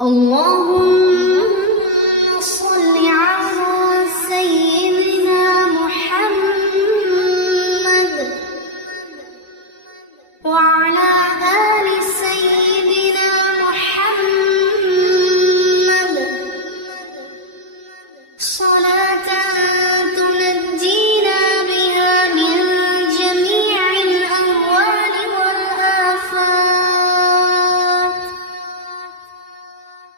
اللهم صل على سيدنا محمد وعلى آل سيدنا محمد صلاة تنجينا بها من جميع الأهوال والآفات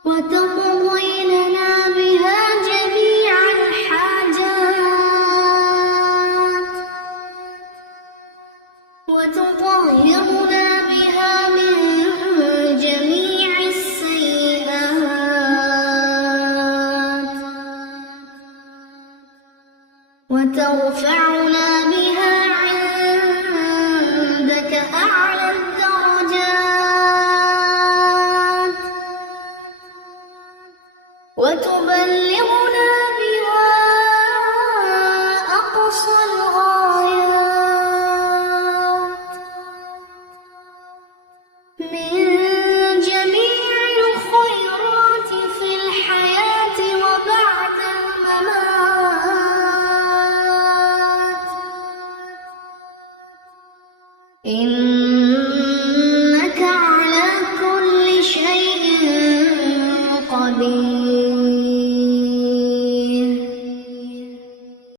وتقضي لنا بها جميع الحاجات وتطهرنا بها من جميع السيئات وترفعنا بها عندك أعلى الدرجات وتبلغنا